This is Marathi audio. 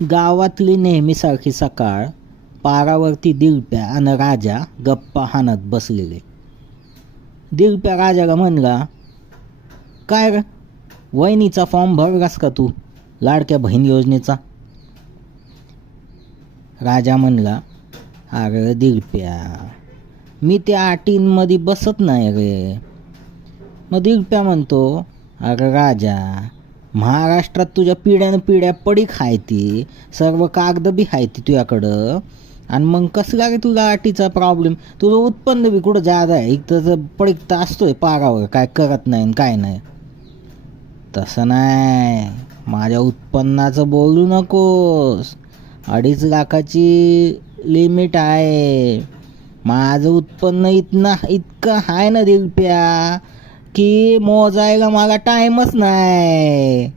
गावातली नेहमीसारखी सकाळ. पारावरती दिलप्या आणि राजा गप्पा हाणत बसलेले. दिलप्या राजाला म्हणला, काय रे, वहिनीचा फॉर्म भरलास का तू, लाडक्या बहीण योजनेचा? राजा म्हणला, अरे दिलप्या, मी त्या अटींमध्ये बसत नाही रे. मग दिलप्या म्हणतो, अरे राजा, महाराष्ट्रात तुझ्या पिढ्यान पिढ्या पडीक आहे ती, सर्व कागद बी आहे ती तुझ्याकडं, आणि मग कसला रे तुला अटीचा प्रॉब्लेम? तुझं उत्पन्न बी कुठं जादा आहे, एक तर पडीक तर असतोय पारावर, काय करत नाही काय नाही. तसं नाही, माझ्या उत्पन्नाचं बोलू नकोस. 2.5 लाखाची लिमिट आहे. माझं उत्पन्न इतकं आहे ना दिलप्या, की मोजायला मला टाईमच नाही.